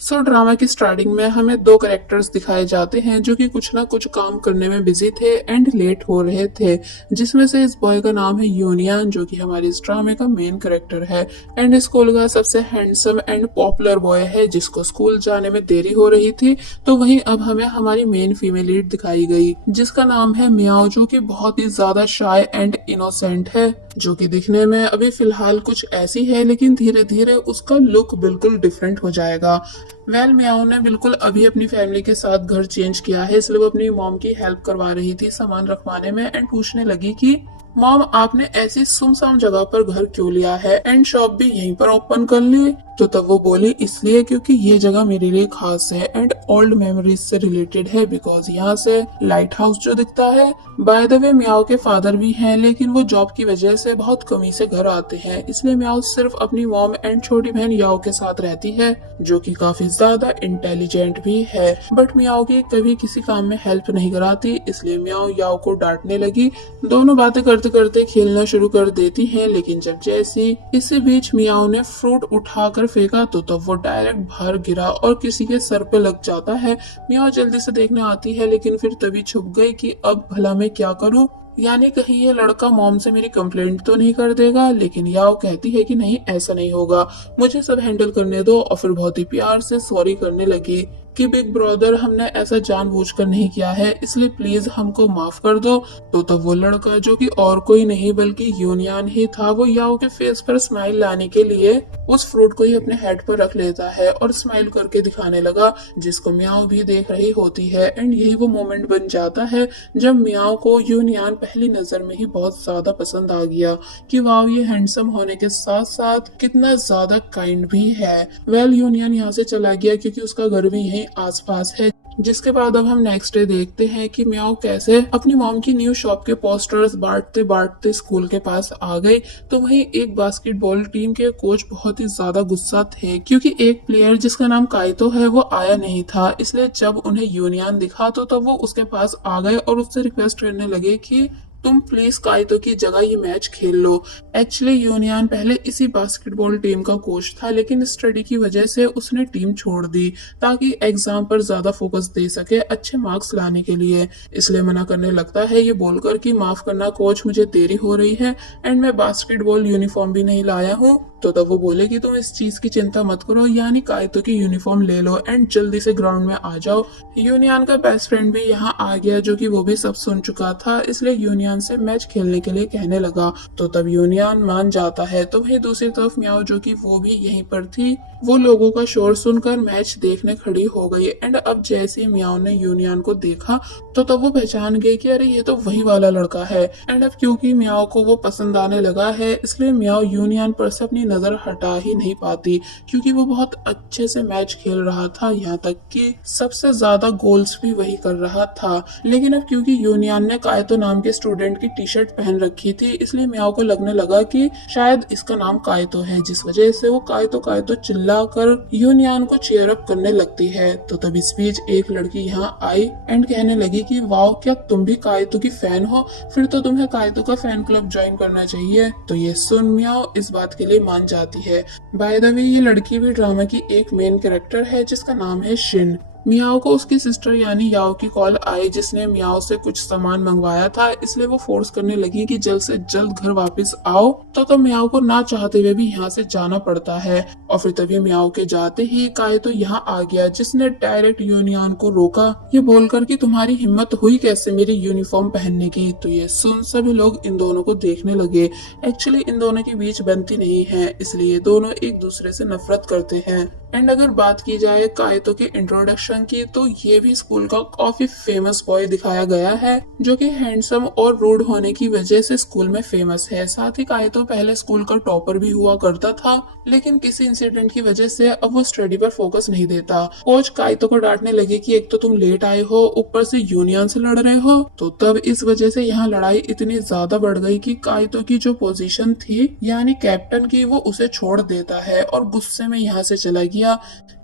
Drama की starting में हमें दो कैरेक्टर्स दिखाए जाते हैं जो कि कुछ ना कुछ काम करने में बिजी थे एंड लेट हो रहे थे, जिसमें से इस बॉय का नाम है यूनियन जो कि हमारे इस ड्रामे का मेन कैरेक्टर है एंड स्कूल का सबसे हैंडसम एंड पॉपुलर बॉय है जिसको स्कूल जाने में देरी हो रही थी। तो वहीं अब हमें हमारी मेन फीमेल लीड दिखाई गई जिसका नाम है मियाओ, जो कि बहुत ही ज्यादा शाय एंड इनोसेंट है, जो कि दिखने में अभी फिलहाल कुछ ऐसी है लेकिन धीरे धीरे उसका लुक बिल्कुल डिफरेंट हो जाएगा। मियाओ ने बिल्कुल अभी अपनी फैमिली के साथ घर चेंज किया है, इसलिए वो अपनी मॉम की हेल्प करवा रही थी सामान रखवाने में एंड पूछने लगी कि मॉम आपने ऐसी सुनसान जगह पर घर क्यों लिया है एंड शॉप भी यहीं पर ओपन कर ली। तो तब वो बोली इसलिए क्योंकि ये जगह मेरे लिए खास है एंड ओल्ड मेमोरीज से रिलेटेड है, बिकॉज यहाँ से लाइट हाउस जो दिखता है। बाय द वे मियाओ के फादर भी हैं लेकिन वो जॉब की वजह से बहुत कमी से घर आते हैं, इसलिए मियाओ सिर्फ अपनी मॉम एंड छोटी बहन याओ के साथ रहती है जो कि काफी ज्यादा इंटेलिजेंट भी है। बट मियाओ की कभी किसी काम में हेल्प नहीं कराती, इसलिए मियाओ याओ को डांटने लगी। दोनों बातें करते करते खेलना शुरू कर देती हैं, लेकिन जब जैसी इसी बीच मियाओ ने फ्रूट उठाकर फेंका तो तब वो डायरेक्ट बाहर गिरा और किसी के सर पे लग जाता है। मियाओ जल्दी से देखने आती है लेकिन फिर तभी छुप गई कि अब भला मैं क्या करूं, यानी कहीं ये लड़का मॉम से मेरी कंप्लेंट तो नहीं कर देगा। लेकिन याओ कहती है कि नहीं ऐसा नहीं होगा, मुझे सब हैंडल करने दो, और फिर बहुत ही प्यार से सॉरी करने लगी कि बिग ब्रदर हमने ऐसा जानबूझकर नहीं किया है, इसलिए प्लीज हमको माफ कर दो। तो तब वो लड़का जो कि और कोई नहीं बल्कि यूनियन ही था, वो याओ के फेस पर स्माइल लाने के लिए उस फ्रूट को ही अपने हेड पर रख लेता है और स्माइल करके दिखाने लगा, जिसको मियाओ भी देख रही होती है। एंड यही वो मोमेंट बन जाता है जब मियाओ को यूनियन पहली नजर में ही बहुत ज्यादा पसंद आ गया कि वाह ये हैंडसम होने के साथ साथ कितना ज्यादा काइंड भी है। यूनियन यहाँ से चला गया क्योंकि उसका घर भी यहीं आसपास है। जिसके बाद अब हम नेक्स्ट डे देखते हैं कि मियाओ कैसे अपनी मॉम की न्यू शॉप के पोस्टर्स बांटते बांटते स्कूल के पास आ गए। तो वहीं एक बास्केटबॉल टीम के कोच बहुत ही ज्यादा गुस्सा थे क्योंकि एक प्लेयर जिसका नाम काइतो है वो आया नहीं था, इसलिए जब उन्हें यूनियन दिखा तो तब वो उसके पास आ गए और उससे रिक्वेस्ट करने लगे कि तुम प्लीज काइतो की जगह ये मैच खेल लो। एक्चुअली यूनियन पहले इसी बास्केटबॉल टीम का कोच था लेकिन स्टडी की वजह से उसने टीम छोड़ दी ताकि एग्जाम पर ज्यादा फोकस दे सके अच्छे मार्क्स लाने के लिए, इसलिए मना करने लगता है ये बोलकर कि माफ करना कोच मुझे देरी हो रही है एंड मैं बास्केटबॉल यूनिफॉर्म भी नहीं लाया हूँ। तो तब वो बोले कि तुम इस चीज की चिंता मत करो, यानी काइतो की यूनिफॉर्म ले लो एंड जल्दी से ग्राउंड में आ जाओ। यूनियन का बेस्ट फ्रेंड भी यहाँ आ गया जो कि वो भी सब सुन चुका था, इसलिए यूनियन से मैच खेलने के लिए कहने लगा। तो तब यूनियन मान जाता है। तो वहीं दूसरी तरफ मियाओ जो कि वो भी यहीं पर थी, वो लोगों का शोर सुनकर मैच देखने खड़ी हो गई एंड अब जैसे मियाओ ने यूनियन को देखा तो तब वो पहचान गई कि अरे ये तो वही वाला लड़का है। एंड अब क्योंकि मियाओ को वो पसंद आने लगा है इसलिए मियाओ यूनियन पर से अपनी नजर हटा ही नहीं पाती क्योंकि वो बहुत अच्छे से मैच खेल रहा था, यहाँ तक कि सबसे ज्यादा गोल्स भी वही कर रहा था। लेकिन अब क्योंकि यूनियन ने काइतो नाम के स्टूडेंट की टी शर्ट पहन रखी थी इसलिए मियाओ को लगने लगा कि शायद इसका नाम काइतो है, जिस वजह से वो काइतो काइतो चिल्लाकर यूनियन को चीयर अप करने लगती है। तो तब इस बीच एक लड़की यहाँ आई एंड कहने लगी कि वाओ क्या तुम भी काइतो की फैन हो, फिर तो तुम्हें काइतो का फैन क्लब ज्वाइन करना चाहिए। तो ये सुन मियाओ इस बात के लिए मान जाती है। बाय द वे ये लड़की भी ड्रामा की एक मेन कैरेक्टर है जिसका नाम है शिन। मियाओ को उसकी सिस्टर यानी याओ की कॉल आई जिसने मियाओ से कुछ सामान मंगवाया था, इसलिए वो फोर्स करने लगी कि जल्द से जल्द घर वापस आओ। तो मियाओ को ना चाहते हुए भी यहाँ से जाना पड़ता है और फिर तभी मियाओ के जाते ही काइतो यहाँ आ गया जिसने डायरेक्ट यूनियन को रोका ये बोलकर कि तुम्हारी हिम्मत हुई कैसे मेरी यूनिफॉर्म पहनने की। तो ये सुन सभी लोग इन दोनों को देखने लगे। एक्चुअली इन दोनों के बीच बनती नहीं है, इसलिए दोनों एक दूसरे से नफरत करते हैं। एंड अगर बात की जाए काइतो के इंट्रोडक्शन की तो ये भी स्कूल का काफी फेमस बॉय दिखाया गया है जो कि हैंडसम और रूड होने की वजह से स्कूल में फेमस है। साथ ही काइतो पहले स्कूल का टॉपर भी हुआ करता था लेकिन किसी इंसिडेंट की वजह से अब वो स्टडी पर फोकस नहीं देता। कोच काइतो को डांटने लगे कि एक तो तुम लेट आए हो ऊपर से यूनियन से लड़ रहे हो। तो तब इस वजह से यहाँ लड़ाई इतनी ज्यादा बढ़ गई कि काइतो की जो पोजीशन थी यानी कैप्टन की वो उसे छोड़ देता है और गुस्से में यहाँ से चला गया।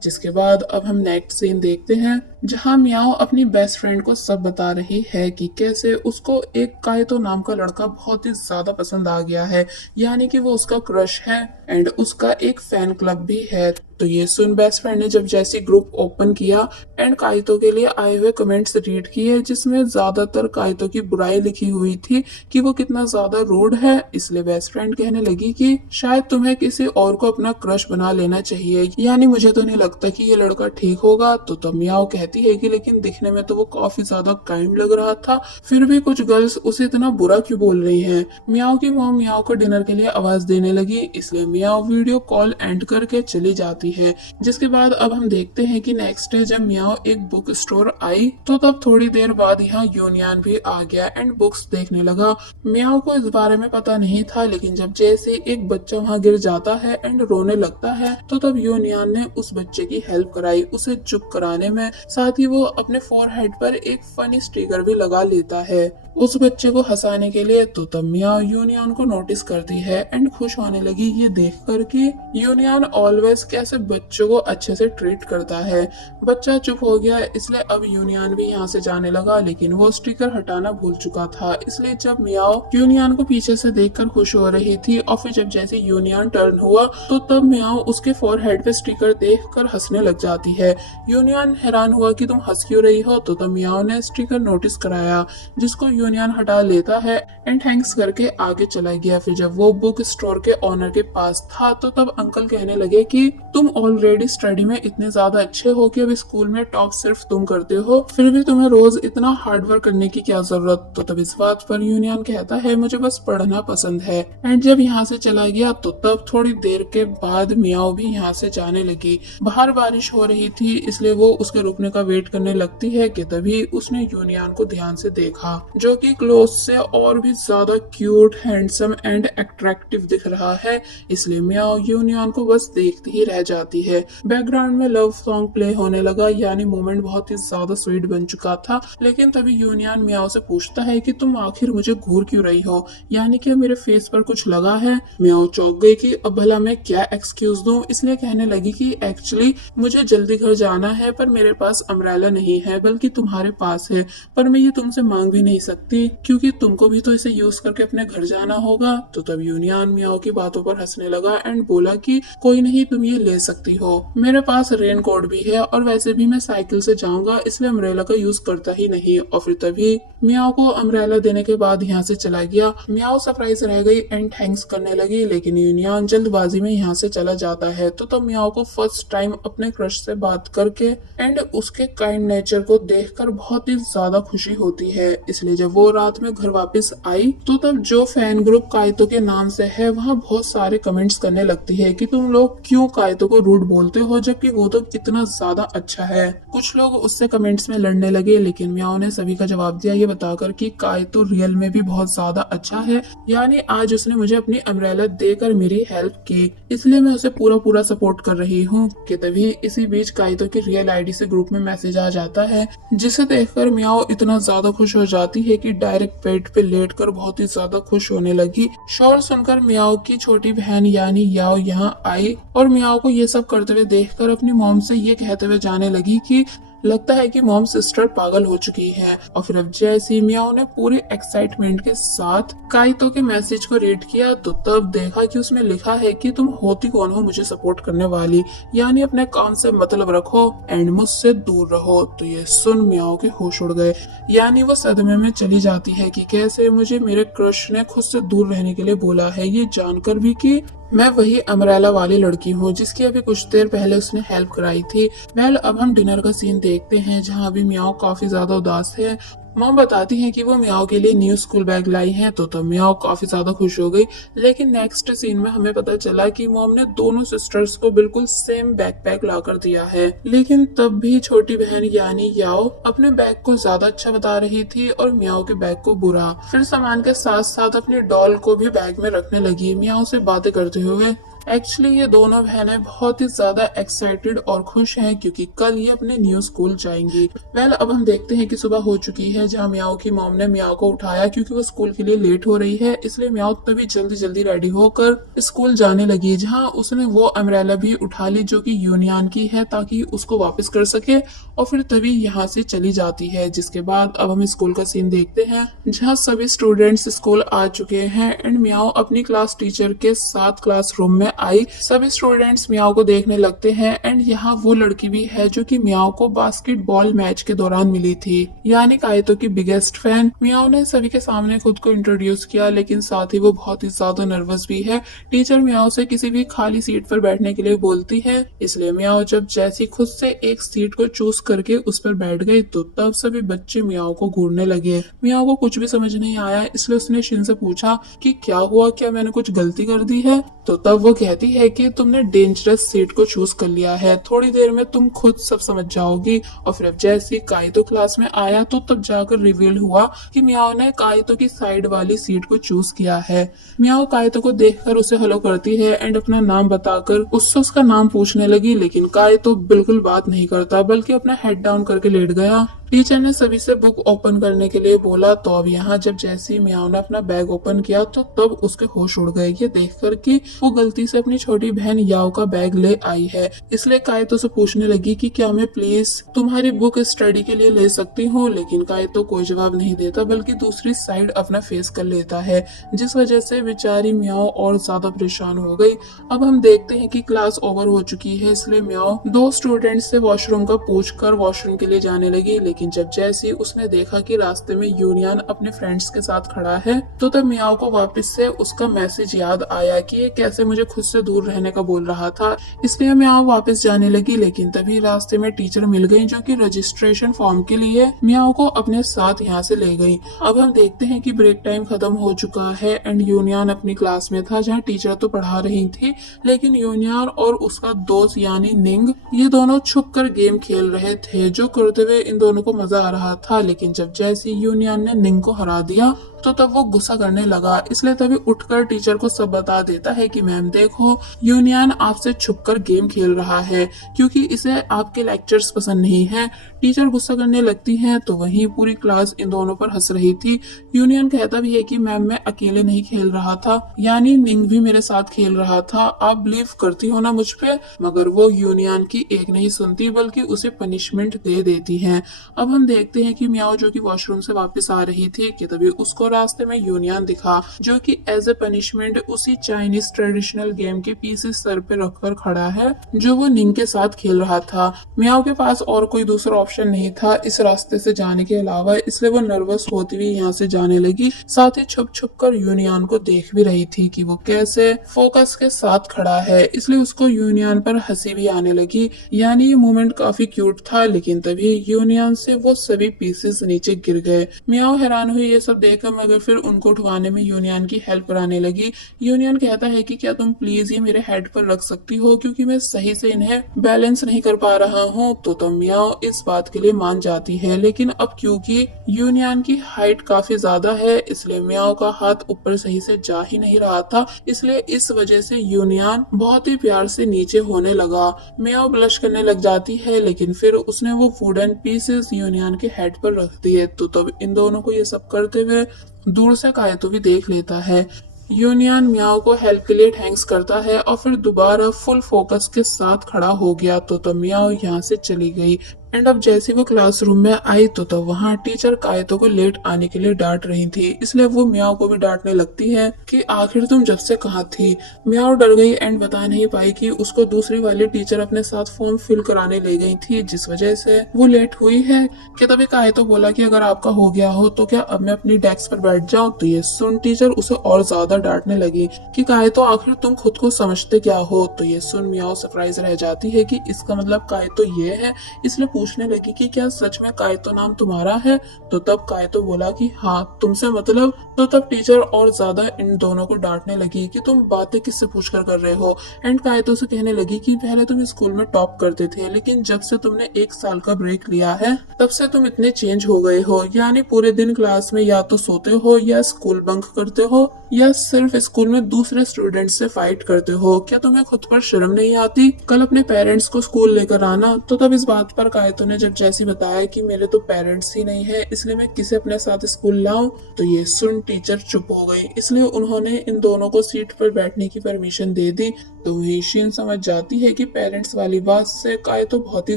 जिसके बाद अब हम नेक्स्ट सीन देखते हैं जहाँ मियाओ अपनी बेस्ट फ्रेंड को सब बता रही है कि कैसे उसको एक काइतो नाम का लड़का बहुत ही ज्यादा पसंद आ गया है, यानी कि वो उसका क्रश है एंड उसका एक फैन क्लब भी है। तो ये सुन बेस्ट फ्रेंड ने जब जैसी ग्रुप ओपन किया एंड काइतो के लिए आए हुए कमेंट्स रीड किए, जिसमें ज्यादातर काइतो की बुराई लिखी हुई थी कि वो कितना ज्यादा रूड है। इसलिए बेस्ट फ्रेंड कहने लगी कि शायद तुम्हें किसी और को अपना क्रश बना लेना चाहिए, यानी मुझे तो नहीं लगता कि ये लड़का ठीक होगा। तो तब मियाओ कहती है कि लेकिन दिखने में तो वो काफी ज्यादा काइंड लग रहा था, फिर भी कुछ गर्ल्स उसे इतना बुरा क्यों बोल रही हैं। मियाओ की मॉम मियाओ को डिनर के लिए आवाज देने लगी, इसलिए मियाओ वीडियो कॉल एंड करके चली जाती है। जिसके बाद अब हम देखते हैं कि नेक्स्ट डे जब मियाओ एक बुक स्टोर आई तो तब थोड़ी देर बाद यहाँ यूनियन भी आ गया एंड बुक्स देखने लगा। मियाओ को इस बारे में पता नहीं था, लेकिन जब जैसे एक बच्चा वहाँ गिर जाता है एंड रोने लगता है तो तब यूनियन ने उस बच्चे की हेल्प कराई उसे चुप कराने में। साथ ही वो अपने फोरहेड पर एक फनी स्टिकर भी लगा लेता है उस बच्चे को हंसाने के लिए। तो तब मियाओ यूनियन को नोटिस करती है एंड खुश होने लगी ये देख कर कि यूनियन ऑलवेज कैसे बच्चों को अच्छे से ट्रीट करता है। बच्चा चुप हो गया, इसलिए अब यूनियन भी यहाँ से जाने लगा, लेकिन वो स्टिकर हटाना भूल चुका था। इसलिए जब मियाओ यूनियन को पीछे से देखकर खुश हो रही थी और फिर जब जैसे यूनियन टर्न हुआ तो तब मियाओ उसके फोरहेड पे स्टिकर देखकर हंसने लग जाती है। यूनियन हैरान हुआ कि तुम हंस क्यों रही हो। तो तब मियाओ ने स्टिकर नोटिस कराया, जिसको यूनियन हटा लेता है एंड थैंक्स करके आगे चला गया। फिर जब वो बुक स्टोर के ओनर के पास था तो तब अंकल कहने लगे कि तुम ऑलरेडी स्टडी में इतने ज्यादा अच्छे हो कि अब स्कूल में टॉप सिर्फ तुम करते हो, फिर भी तुम्हें रोज इतना हार्ड वर्क करने की क्या जरूरत। तो तब इस बात पर यूनियन कहता है मुझे बस पढ़ना पसंद है। एंड जब यहाँ से चला गया तो तब थोड़ी देर के बाद मियाओ भी यहाँ से जाने लगी। बाहर बारिश हो रही थी, इसलिए वो उसके रुकने का वेट करने लगती है कि तभी उसने यूनियन को ध्यान से देखा, जो कि क्लोज से और भी ज्यादा क्यूट, हैंडसम एंड अट्रैक्टिव दिख रहा है। इसलिए मियाओ यूनियन को बस देखती ही रह जाती है। बैकग्राउंड में लव सॉन्ग प्ले होने लगा, यानी मोमेंट बहुत ही ज्यादा स्वीट बन चुका था। लेकिन तभी यूनियन मियाओ से पूछता है कि तुम आखिर मुझे घूर क्यों रही हो, यानी कि मेरे फेस पर कुछ लगा है। मियाओ चौंक गई कि अब भला मैं क्या एक्सक्यूज दूं, इसलिए कहने लगी कि एक्चुअली मुझे जल्दी घर जाना है, पर मेरे पास अम्ब्रेला नहीं है बल्कि तुम्हारे पास है, पर मैं ये तुमसे मांग भी नहीं सकती क्योंकि तुमको भी तो इसे यूज करके अपने घर जाना होगा। तो तब यूनियन मियाओ की बातों पर हंसने लगा एंड बोला कि कोई नहीं, तुम ये ले सकती हो, मेरे पास रेन कोट भी है और वैसे भी मैं साइकिल से जाऊंगा, इसलिए अम्ब्रेला का यूज करता ही नहीं। और फिर तभी मियाओ को अम्ब्रेला देने के बाद यहाँ से चला गया। मियाओ सरप्राइज रह गई एंड थैंक्स करने लगी, लेकिन यूनियन जल्दबाजी में यहाँ से चला जाता है। तो तब मियाओ को फर्स्ट टाइम अपने क्रश से बात करके एंड उसके काइंड नेचर को देखकर बहुत ही ज्यादा खुशी होती है। इसलिए जब वो रात में घर वापस आई तो तब जो फैन ग्रुप काइतो के नाम से है वहाँ बहुत सारे कमेंट्स करने लगती है कि तुम लोग क्यों काइतो को रूड बोलते हो जबकि वो तो कितना ज्यादा अच्छा है। कुछ लोग उससे कमेंट्स में लड़ने लगे, लेकिन मियाओ ने सभी का जवाब दिया ये बताकर कि काइतो रियल में भी बहुत ज्यादा अच्छा है, यानी आज उसने मुझे अपनी अम्ब्रेला देकर मेरी हेल्प की, इसलिए मैं उसे पूरा पूरा सपोर्ट कर रही हूँ। कि तभी इसी बीच काइतो की रियल आईडी से ग्रुप में मैसेज आ जाता है, जिसे देखकर मियाओ इतना ज्यादा खुश हो जाती है कि डायरेक्ट बेड पे लेटकर बहुत ही ज्यादा खुश होने लगी। शोर सुनकर मियाओ की छोटी बहन यानी याओ यहाँ आई और मियाओ को ये सब करते हुए देखकर अपनी मॉम से ये कहते हुए जाने लगी कि लगता है कि मॉम सिस्टर पागल हो चुकी है। और फिर अब जैसे मियाओ ने पूरी एक्साइटमेंट के साथ काइतो के मैसेज को रीड किया तो तब देखा कि उसमें लिखा है कि तुम होती कौन हो मुझे सपोर्ट करने वाली, यानी अपने काम से मतलब रखो एंड मुझसे दूर रहो। तो ये सुन मियाओ के होश उड़ गए, यानी वो सदमे में चली जाती है कि कैसे मुझे मेरे क्रश ने खुद से दूर रहने के लिए बोला है, ये जानकर भी कि मैं वही अम्ब्रेला वाली लड़की हूँ जिसकी अभी कुछ देर पहले उसने हेल्प कराई थी। वेल अब हम डिनर का सीन देखते हैं, जहाँ अभी मियाओ काफी ज्यादा उदास है। मॉम बताती हैं कि वो मियाओ के लिए न्यू स्कूल बैग लाई हैं, तो मियाओ काफी ज्यादा खुश हो गई। लेकिन नेक्स्ट सीन में हमें पता चला कि मॉम ने दोनों सिस्टर्स को बिल्कुल सेम बैकपैक ला कर दिया है। लेकिन तब भी छोटी बहन यानी याओ अपने बैग को ज्यादा अच्छा बता रही थी और मियाओ के बैग को बुरा। फिर सामान के साथ साथ अपनी डॉल को भी बैग में रखने लगी, मियाओ से बातें करते हुए। एक्चुअली ये दोनों बहनें बहुत ही ज्यादा एक्साइटेड और खुश हैं क्योंकि कल ये अपने न्यू स्कूल जाएंगी। अब हम देखते हैं कि सुबह हो चुकी है जहाँ मियाओ की मॉम ने मियाओ को उठाया क्योंकि वो स्कूल के लिए लेट हो रही है, इसलिए मियाओ तभी जल्दी जल्दी रेडी होकर स्कूल जाने लगी, जहाँ उसने वो अम्ब्रेला भी उठा ली जो कि यूनियन की है ताकि उसको वापस कर सके, और फिर तभी यहाँ से चली जाती है। जिसके बाद अब हम स्कूल का सीन देखते हैं जहाँ सभी स्टूडेंट्स स्कूल आ चुके हैं एंड मियाओ अपनी क्लास टीचर के साथ क्लासरूम में आई। सभी स्टूडेंट्स मियाओ को देखने लगते हैं एंड यहाँ वो लड़की भी है जो कि मियाओ को बास्केटबॉल मैच के दौरान मिली थी, यानी कायतो की बिगेस्ट फैन। मियाओ ने सभी के सामने खुद को इंट्रोड्यूस किया, लेकिन साथ ही वो बहुत ही ज्यादा नर्वस भी है। टीचर मियाओ से किसी भी खाली सीट पर बैठने के लिए बोलती है, इसलिए मियाओ जब जैसी खुद से एक सीट को चूज करके उस पर बैठ गई तो तब सभी बच्चे मियाओ को घूरने लगे। मियाओ को कुछ भी समझ नहीं आया, इसलिए उसने शिन से पूछा कि क्या हुआ, क्या मैंने कुछ गलती कर दी है। तो तब वो कहती है कि तुमने डेंजरस सीट को चूज कर लिया है, थोड़ी देर में तुम खुद सब समझ जाओगी। और फिर जैसे काइतो क्लास में आया तो तब जाकर रिवील हुआ कि मियाओ ने काइतो की साइड वाली सीट को चूज किया है। मियाओ काइतो को देखकर उसे हेलो करती है एंड अपना नाम बताकर उससे उसका नाम पूछने लगी, लेकिन काइतो बिल्कुल बात नहीं करता बल्कि अपना हेड डाउन करके लेट गया। टीचर ने सभी से बुक ओपन करने के लिए बोला, तो अब यहाँ जब जैसे मियाओ ने अपना बैग ओपन किया तो तब उसके होश उड़ गए ये देखकर कि वो गलती से अपनी छोटी बहन याओ का बैग ले आई है। इसलिए काइतो से पूछने लगी कि क्या मैं प्लीज तुम्हारी बुक स्टडी के लिए ले सकती हूँ, लेकिन काइतो कोई जवाब नहीं देता बल्कि दूसरी साइड अपना फेस कर लेता है, जिस वजह से बेचारी मियाओ और ज्यादा परेशान हो गई। अब हम देखते हैं कि क्लास ओवर हो चुकी है, इसलिए मियाओ दो स्टूडेंट्स से वॉशरूम का पूछकर वॉशरूम के लिए जाने लगी, लेकिन जब जैसे उसने देखा कि रास्ते में यूनियन अपने फ्रेंड्स के साथ खड़ा है तो तब मियाओ को वापस से उसका मैसेज याद आया कि ये कैसे मुझे खुद से दूर रहने का बोल रहा था। इसलिए मियाओ वापस जाने लगी, लेकिन तभी रास्ते में टीचर मिल गई जो कि रजिस्ट्रेशन फॉर्म के लिए मियाओ को अपने साथ यहाँ से ले गई। अब हम देखते हैं कि ब्रेक टाइम खत्म हो चुका है एंड यूनियन अपनी क्लास में था जहाँ टीचर तो पढ़ा रही थी, लेकिन यूनियन और उसका दोस्त यानी निंग ये दोनों छुप कर गेम खेल रहे थे, जो करते हुए इन दोनों को मजा आ रहा था। लेकिन जब जैसे यूनियन ने निंग को हरा दिया तो तब वो गुस्सा करने लगा, इसलिए तभी उठकर टीचर को सब बता देता है कि मैम देखो, यूनियन आपसे छुपकर गेम खेल रहा है क्योंकि इसे आपके लेक्चर्स पसंद नहीं है। टीचर गुस्सा करने लगती है तो वहीं पूरी क्लास इन दोनों पर हंस रही थी। यूनियन कहता भी है कि मैम मैं अकेले नहीं खेल रहा था, यानी निंग भी मेरे साथ खेल रहा था, आप बिलीव करती हो ना मुझ पे। मगर वो यूनियन की एक नहीं सुनती बल्कि उसे पनिशमेंट दे देती है। अब हम देखते हैं कि मियाओ जो कि वॉशरूम से वापस आ रही थी कि तभी उसको रास्ते में यूनियन दिखा जो कि एज ए पनिशमेंट उसी चाइनीज ट्रेडिशनल गेम के पीसेस सर पे रखकर खड़ा है जो वो निंग के साथ खेल रहा था। मियाओ के पास और कोई दूसरा ऑप्शन नहीं था इस रास्ते से जाने के अलावा, इसलिए वो नर्वस होती हुई यहाँ से जाने लगी। साथ ही छुप छुप कर यूनियन को देख भी रही थी कि वो कैसे फोकस के साथ खड़ा है, इसलिए उसको यूनियन पर हंसी भी आने लगी। यानी ये मोमेंट काफी क्यूट था, लेकिन तभी यूनियन से वो सभी पीसेस नीचे गिर गए। मियाओ हैरान हुई ये सब देखकर, मगर फिर उनको उठवाने में यूनियन की हेल्प कराने लगी। यूनियन कहता है कि क्या तुम प्लीज ये मेरे हेड पर रख सकती हो क्योंकि मैं सही से इन्हें बैलेंस नहीं कर पा रहा हूँ। तो मियाओ इस बात के लिए मान जाती है, लेकिन अब क्योंकि यूनियन की हाइट काफी ज्यादा है इसलिए मियाओ का हाथ ऊपर सही से जा ही नहीं रहा था, इसलिए इस वजह से यूनियन बहुत ही प्यार से नीचे होने लगा। मियाओ ब्लश करने लग जाती है, लेकिन फिर उसने वो वुडन पीसेस यूनियन के हेड पर रख दिए। तो तब इन दोनों को ये सब करते हुए दूर से कायतो भी देख लेता है। यूनियन मियाओ को हेल्प के लिए थैंक्स करता है और फिर दोबारा फुल फोकस के साथ खड़ा हो गया। तो मियाओ यहाँ से चली गई एंड अब जैसे वो क्लासरूम में आई तो वहाँ टीचर कायतो को लेट आने के लिए डांट रही थी, इसलिए वो मियाओ को भी डांटने लगती है कि आखिर तुम जब से कहाँ थी। मियाओ डर गई एंड बता नहीं पाई कि उसको दूसरी वाली टीचर अपने साथ फॉर्म फिल कराने ले गई थी, जिस वजह से वो लेट हुई है। कि तभी कायतो बोला कि अगर आपका हो गया हो तो क्या अब मैं अपनी डेस्क पर बैठ जाऊं। तो ये सुन टीचर उसे और ज्यादा डांटने लगी कि कायतो आखिर तुम खुद को समझते क्या हो। तो ये सुन मियाओ सरप्राइज रह जाती है कि इसका मतलब कायतो ये है, इसलिए पूछने लगी कि क्या सच में काइतो नाम तुम्हारा है। तो तब काइतो बोला कि हाँ, तुमसे मतलब। तो तब टीचर और ज्यादा इन दोनों को डांटने लगी कि तुम बातें किससे पूछकर कर रहे हो। एंड काइतो से कहने लगी कि पहले तुम स्कूल में टॉप करते थे, लेकिन जब से तुमने 1 साल का ब्रेक लिया है तब से तुम इतने चेंज हो गए हो। यानी पूरे दिन क्लास में या तो सोते हो या स्कूल बंक करते हो या सिर्फ स्कूल में दूसरे स्टूडेंट से फाइट करते हो। क्या तुम्हें खुद पर शर्म नहीं आती? कल अपने पेरेंट्स को स्कूल लेकर आना। तो तब इस बात पर काइतो ने जब जैसी बताया कि मेरे तो पेरेंट्स ही नहीं है, इसलिए मैं किसे अपने साथ स्कूल लाऊं। तो ये सुन टीचर चुप हो गई, इसलिए उन्होंने इन दोनों को सीट पर बैठने की परमिशन दे दी। तो वही शिन समझ जाती है कि पेरेंट्स वाली बात से काइतो बहुत ही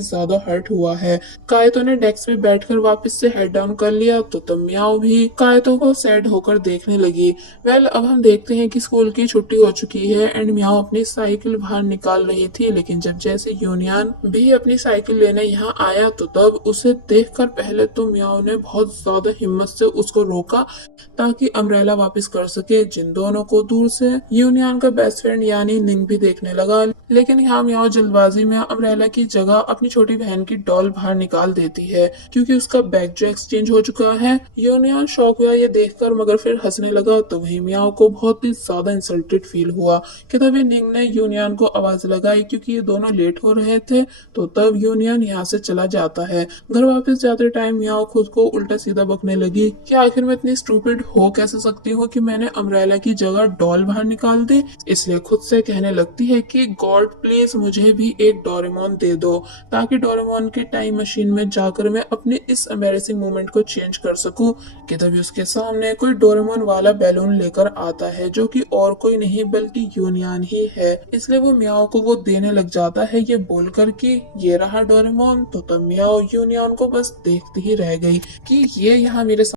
ज्यादा हर्ट हुआ है। काइतो ने डेस्क पे बैठकर वापस से हेड डाउन कर लिया। तो तब मियाओ भी काइतो को सैड होकर देखने लगी। वेल, अब हम देखते हैं कि स्कूल की छुट्टी हो चुकी है एंड मियाओ अपनी साइकिल बाहर निकाल रही थी, लेकिन जब जैसे यूनियन भी अपनी साइकिल लेने यहाँ आया तो तब उसे देखकर पहले तो मियाओ ने बहुत ज्यादा हिम्मत से उसको रोका ताकि अम्ब्रेला वापस कर सके। जिन दोनों को दूर से यूनियन का बेस्ट फ्रेंड यानी निंग भी देखने लगा, लेकिन यहाँ मियाओ जल्दबाजी में अम्ब्रेला की जगह अपनी छोटी बहन की डॉल बाहर निकाल देती है क्योंकि उसका बैग जो एक्सचेंज हो चुका है। यूनियन शॉक हुआ ये देखकर, मगर फिर हंसने लगा। तो वही मियाओ को बहुत ही ज्यादा इंसल्टेड फील हुआ कि तभी निंग ने यूनियन को आवाज लगाई क्योंकि ये दोनों लेट हो रहे थे। तो तब यूनियन यहाँ से चला जाता है। घर वापस जाते टाइम मियाओ खुद को उल्टा सीधा बकने लगी कि आखिर मैं इतनी स्टूपिड हो कैसे सकती हूँ कि मैंने अम्ब्रेला की जगह डॉल बाहर निकाल दी। इसलिए खुद से कहने लगती है कि गॉड प्लीज मुझे भी एक डोरेमोन दे दो ताकि डोरेमोन के टाइम मशीन में जाकर मैं अपने इस एम्बैरेसिंग मोमेंट को चेंज कर सकूं। कि तभी उसके सामने कोई डोरेमोन वाला बैलून लेकर आता है जो कि और कोई नहीं बल्कि यूनियन ही है। इसलिए वो मियाओ को वो देने लग जाता है ये बोलकर कि ये रहा डोरेमोन। तो तब मियाओ यूनियन को बस देखती ही रह गई कि ये यहाँ मेरे